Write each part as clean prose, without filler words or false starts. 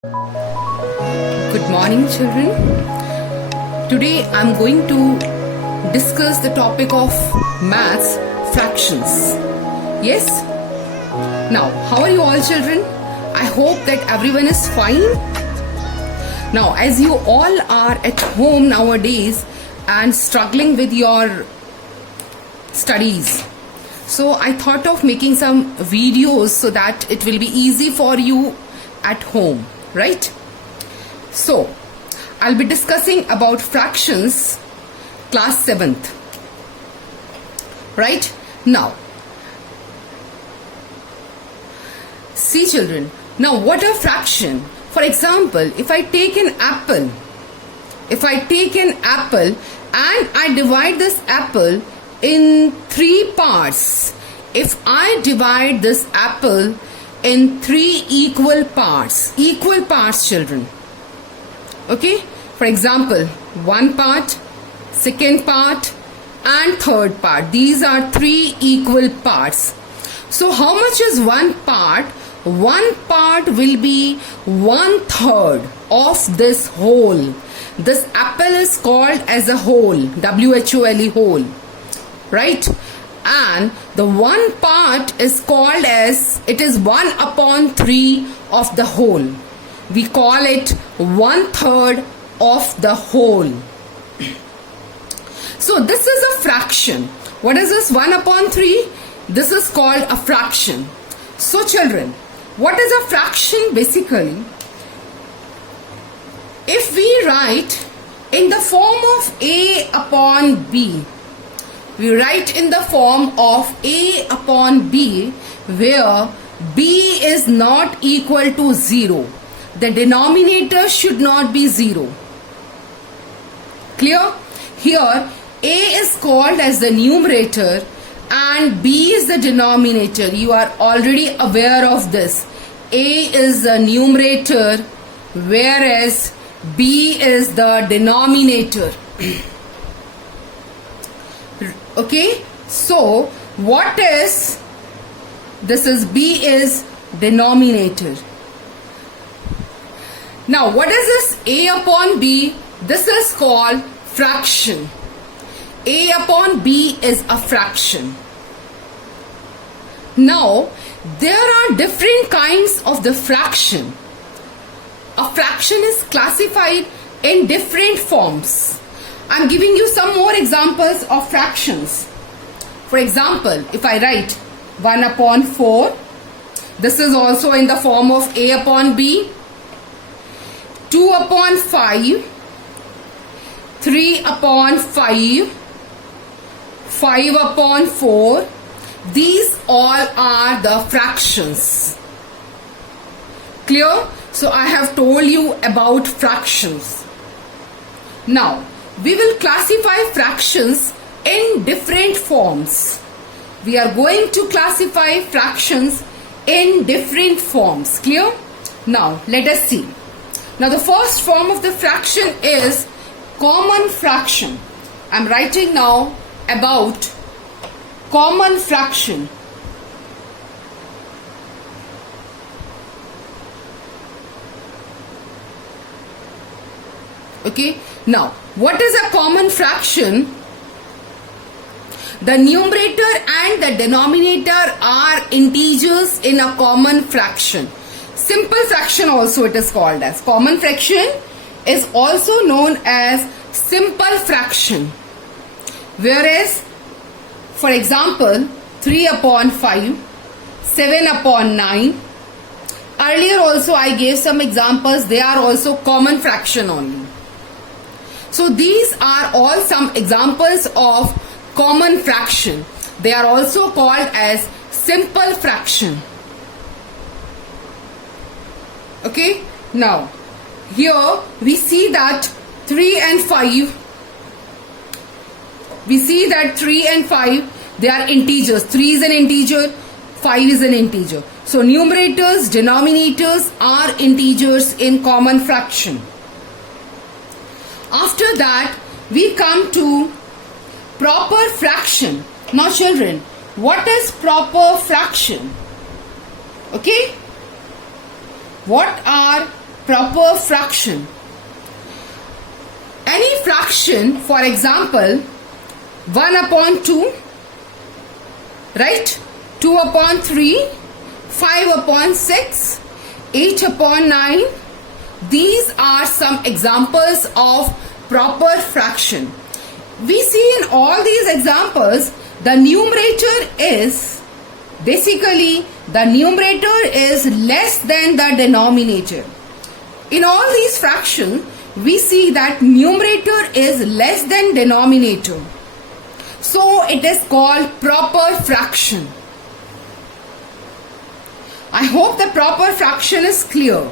Good morning, children. Today I'm going to discuss the topic of maths, fractions. Yes? Now, how are you all, children? I hope that everyone is fine. Now, as you all are at home nowadays and struggling with your studies, so I thought of making some videos so that it will be easy for you at home, right? So, I'll be discussing about fractions, class 7th. Right? Now, see, children, now what a fraction? For example, if I take an apple and I divide this apple in 3 parts, if I divide this apple in 3 equal parts, children, okay, for example, 1 part, 2nd part and 3rd part, these are 3 equal parts. So how much is 1 part? 1 part will be 1/3 of this whole. This apple is called as a whole, WHOLE, whole, right? And the 1 part is called as, it is 1/3 of the whole. We call it 1/3 of the whole. So this is a fraction. What is this 1/3? This is called a fraction. So children, what is a fraction basically? If we write in the form of A upon B, we write in the form of A upon B where B is not equal to 0. The denominator should not be 0. Clear? Here A is called as the numerator and B is the denominator. You are already aware of this. A is the numerator whereas B is the denominator. Okay, so what is this? Is B is denominator. Now what is this A upon B? This is called fraction. A upon B is a fraction. Now there are different kinds of the fraction. A fraction is classified in different forms. I'm giving you some more examples of fractions. For example, if I write 1/4, this is also in the form of A upon B. 2/5, 3/5, 5/4. These all are the fractions. Clear? So I have told you about fractions. Now, we will classify fractions in different forms. We are going to classify fractions in different forms. Clear? Now, let us see. Now, the first form of the fraction is common fraction. I am writing now about common fraction. Okay, now what is a common fraction? The numerator and the denominator are integers in a common fraction. Simple fraction also it is called as. Common fraction is also known as simple fraction. Whereas, for example, 3/5, 7/9. Earlier also I gave some examples. They are also common fraction only. So these are all some examples of common fraction. They are also called as simple fraction. Okay, now here we see that 3 and 5. We see that 3 and 5, they are integers. 3 is an integer, 5 is an integer. So numerators, denominators are integers in common fraction. After that, we come to proper fraction. Now children, what is proper fraction? Okay? What are proper fraction. Any fraction, for example, 1 upon 2, right? 2 upon 3, 5 upon 6, 8 upon 9. These are some examples of proper fraction. We see in all these examples, the numerator is basically less than the denominator. In all these fractions, we see that numerator is less than denominator. So it is called proper fraction. I hope the proper fraction is clear.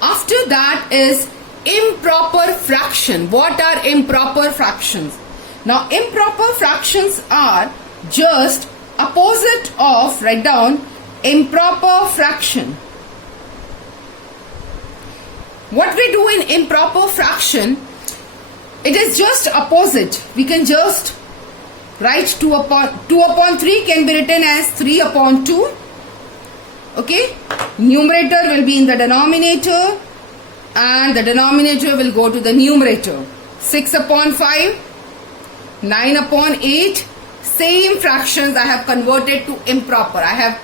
After that is improper fraction. What are improper fractions? Now improper fractions are just opposite of, write down, improper fraction. What we do in improper fraction, it is just opposite. We can just write 2 upon 3 can be written as 3 upon 2. Okay, numerator will be in the denominator and the denominator will go to the numerator. 6 upon 5, 9 upon 8, same fractions I have converted to improper. I have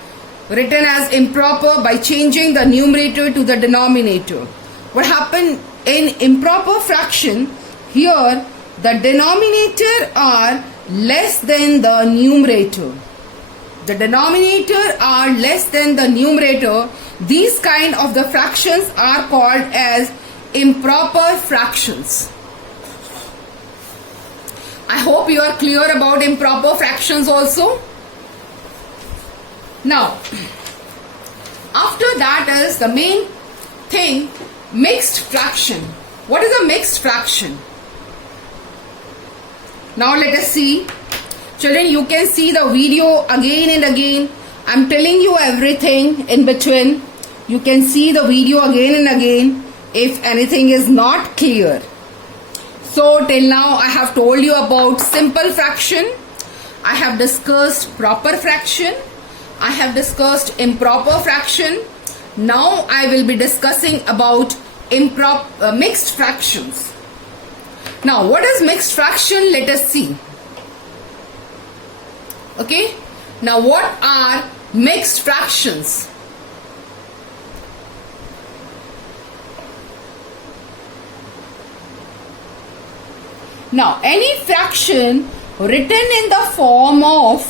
written as improper by changing the numerator to the denominator. What happened in improper fraction, here the denominator are less than the numerator. The denominator are less than the numerator. These kind of the fractions are called as improper fractions. I hope you are clear about improper fractions also. Now, after that is the main thing, mixed fraction. What is a mixed fraction? Now let us see. Children, you can see the video again and again. I'm telling you everything in between. You can see the video again and again if anything is not clear. So till now I have told you about simple fraction. I have discussed proper fraction. I have discussed improper fraction. Now I will be discussing about mixed fractions. Now what is mixed fraction? Let us see. Okay. Now what are mixed fractions? Now any fraction written in the form of,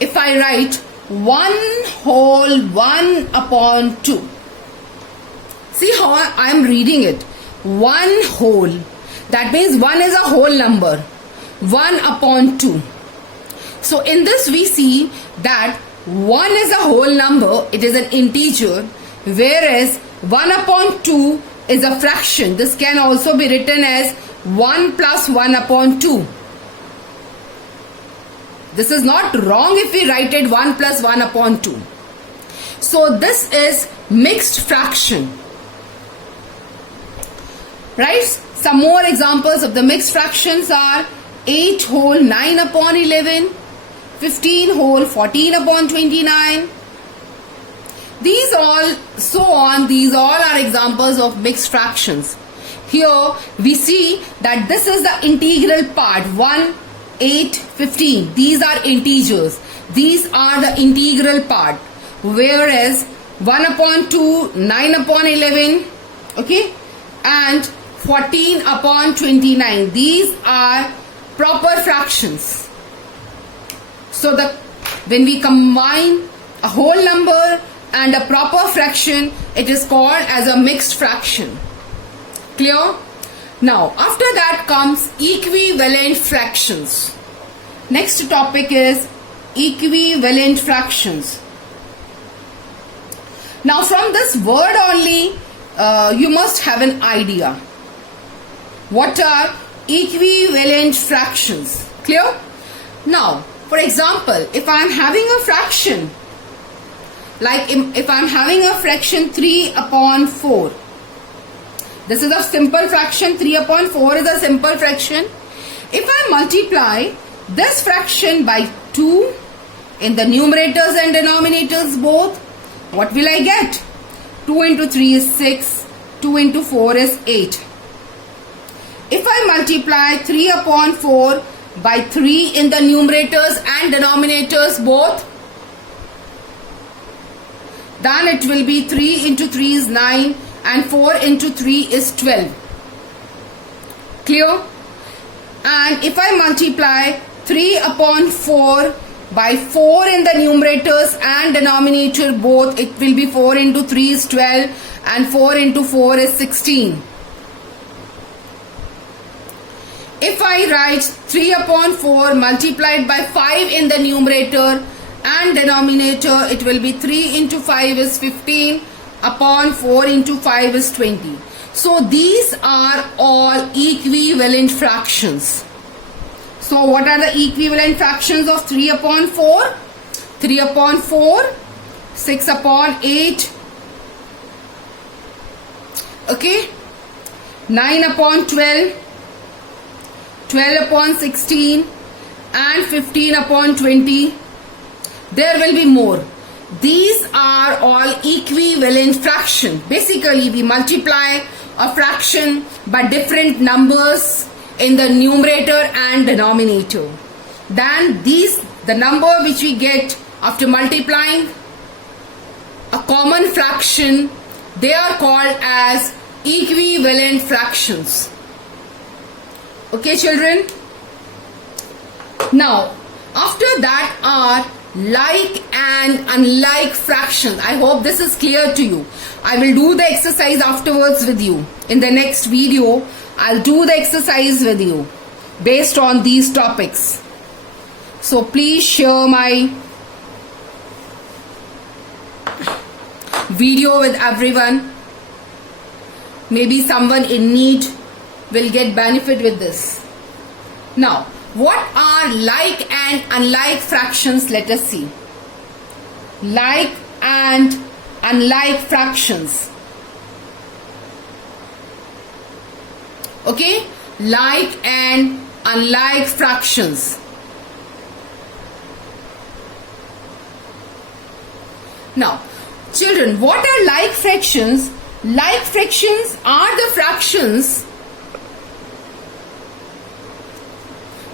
if I write 1 whole 1 upon 2. See how I am reading it. 1 whole. That means 1 is a whole number. 1 upon 2. So in this we see that 1 is a whole number. It is an integer. Whereas 1 upon 2 is a fraction. This can also be written as 1 plus 1 upon 2. This is not wrong if we write it 1 plus 1 upon 2. So this is mixed fraction. Right? Some more examples of the mixed fractions are 8 whole 9 upon 11, 15 whole 14 upon 29. These all, so on, these all are examples of mixed fractions. Here we see that this is the integral part, 1, 8, 15. These are integers. These are the integral part. Whereas 1 upon 2, 9 upon 11, okay, and 14 upon 29. These are proper fractions. So when we combine a whole number and a proper fraction, it is called as a mixed fraction. Clear? Now, after that comes equivalent fractions. Next topic is equivalent fractions. Now, from this word only, you must have an idea. What are equivalent fractions? Clear? Now, for example, if I am having a fraction, like if I am having a fraction 3 upon 4, this is a simple fraction. 3 upon 4 is a simple fraction. If I multiply this fraction by 2 in the numerators and denominators both, what will I get? 2 into 3 is 6. 2 into 4 is 8. If I multiply 3 upon 4 by 3 in the numerators and denominators both, then it will be 3 into 3 is 9 and 4 into 3 is 12. Clear? And if I multiply 3 upon 4 by 4 in the numerators and denominator both, it will be 4 into 3 is 12 and 4 into 4 is 16. If I write 3 upon 4 multiplied by 5 in the numerator and denominator, it will be 3 into 5 is 15 upon 4 into 5 is 20. So these are all equivalent fractions. So what are the equivalent fractions of 3 upon 4? 3 upon 4, 6 upon 8, okay, 9 upon 12, 12 upon 16 and 15 upon 20. There will be more. These are all equivalent fractions. Basically, we multiply a fraction by different numbers in the numerator and denominator. Then the number which we get after multiplying a common fraction, they are called as equivalent fractions. Okay, children? Now, after that are like and unlike fractions. I hope this is clear to you. I will do the exercise afterwards with you. In the next video, I'll do the exercise with you based on these topics. So please share my video with everyone. Maybe someone in need will get benefit with this. Now, what are like and unlike fractions? Let us see. Like and unlike fractions. Okay? Like and unlike fractions. Now, children, what are like fractions? Like fractions are the fractions.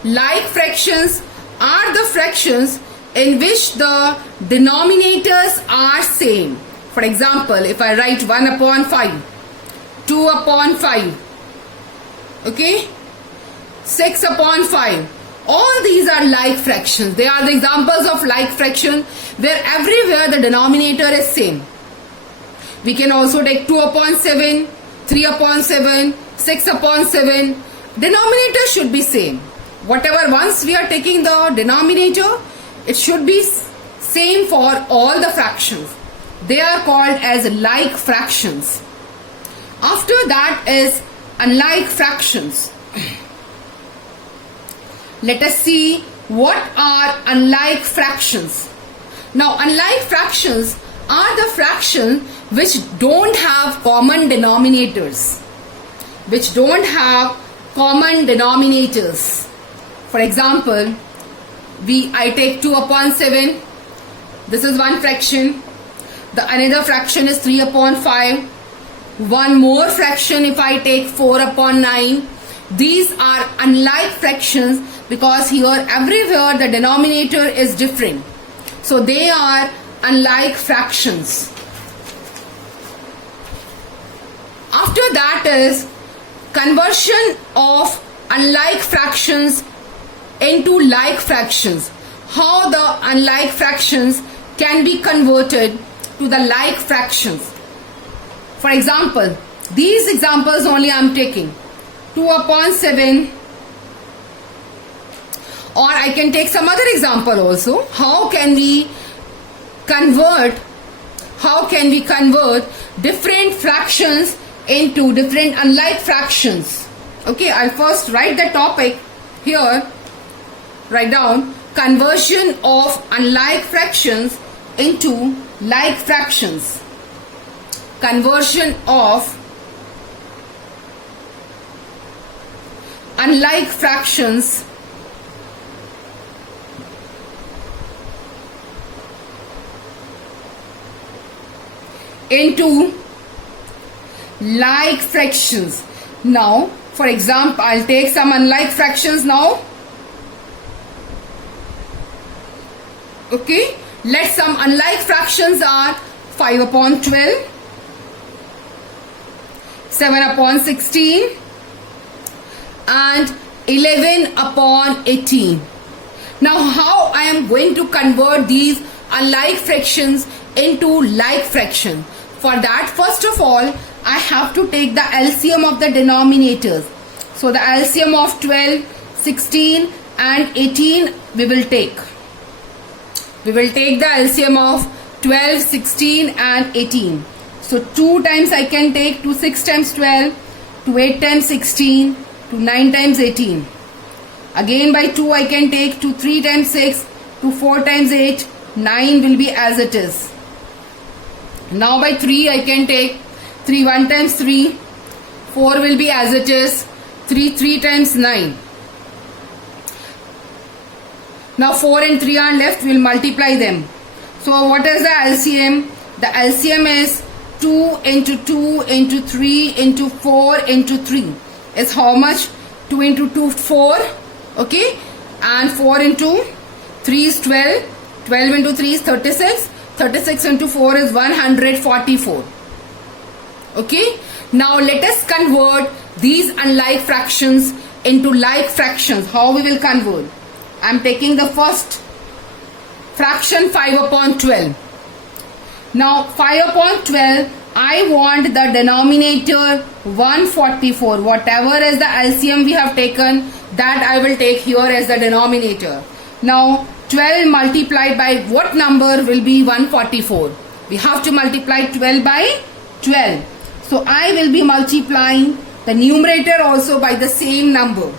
Like fractions are the fractions in which the denominators are same. For example, if I write 1 upon 5, 2 upon 5, okay, 6 upon 5, all these are like fractions. They are the examples of like fraction where everywhere the denominator is same. We can also take 2 upon 7, 3 upon 7, 6 upon 7. Denominator should be same. Whatever, once we are taking the denominator, it should be same for all the fractions. They are called as like fractions. After that is unlike fractions. Let us see what are unlike fractions. Now, unlike fractions are the fractions which don't have common denominators. Which don't have common denominators. For example, I take 2 upon 7. This is one fraction. The another fraction is 3 upon 5. One more fraction if I take 4 upon 9. These are unlike fractions because here everywhere the denominator is different. So they are unlike fractions. After that is conversion of unlike fractions into like fractions. How the unlike fractions can be converted to the like fractions. For example, these examples only I am taking. 2 upon 7, or I can take some other example also. How can we convert different fractions into different unlike fractions? Okay, I'll first write the topic here. Write down conversion of unlike fractions into like fractions. Conversion of unlike fractions into like fractions. Now, for example, I'll take some unlike fractions now. Okay, let some unlike fractions are 5 upon 12, 7 upon 16 and 11 upon 18. Now how I am going to convert these unlike fractions into like fraction? For that, first of all, I have to take the LCM of the denominators. So the LCM of 12, 16 and 18 we will take. We will take the LCM of 12, 16 and 18. So 2 times I can take to 6 times 12, to 8 times 16, to 9 times 18. Again by 2 I can take to 3 times 6, to 4 times 8, 9 will be as it is. Now by 3 I can take 3 1 times 3, 4 will be as it is, 3 3 times 9. Now 4 and 3 are left, we will multiply them. So what is the LCM? The LCM is 2 into 2 into 3 into 4 into 3 is how much? 2 into 2 4, okay, and 4 into 3 is 12, 12 into 3 is 36, 36 into 4 is 144. Okay, now let us convert these unlike fractions into like fractions. How we will convert? I am taking the first fraction 5 upon 12. Now 5 upon 12, I want the denominator 144. Whatever is the LCM we have taken, that I will take here as the denominator. Now 12 multiplied by what number will be 144? We have to multiply 12 by 12. So I will be multiplying the numerator also by the same number.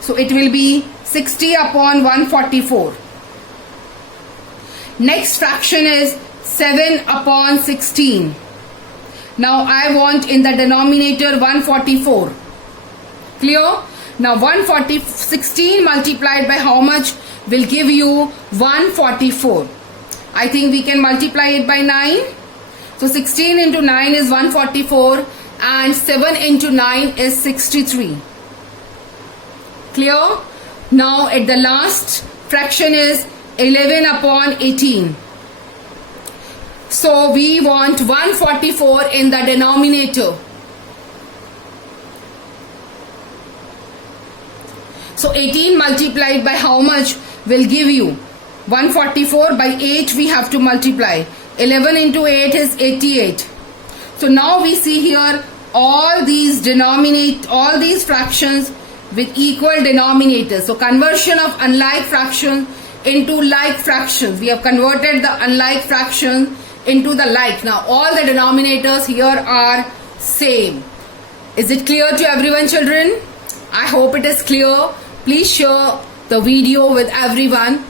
So it will be 60 upon 144. Next fraction is 7 upon 16. Now I want in the denominator 144. Clear? Now 16 multiplied by how much will give you 144. I think we can multiply it by 9. So 16 into 9 is 144 and 7 into 9 is 63. Clear? Now at the last fraction is 11 upon 18. So we want 144 in the denominator. So 18 multiplied by how much will give you 144? By 8 we have to multiply. 11 into 8 is 88. So now we see here all these fractions with equal denominators. So conversion of unlike fractions into like fractions. We have converted the unlike fraction into the like. Now all the denominators here are same. Is it clear to everyone, children? I hope it is clear. Please share the video with everyone.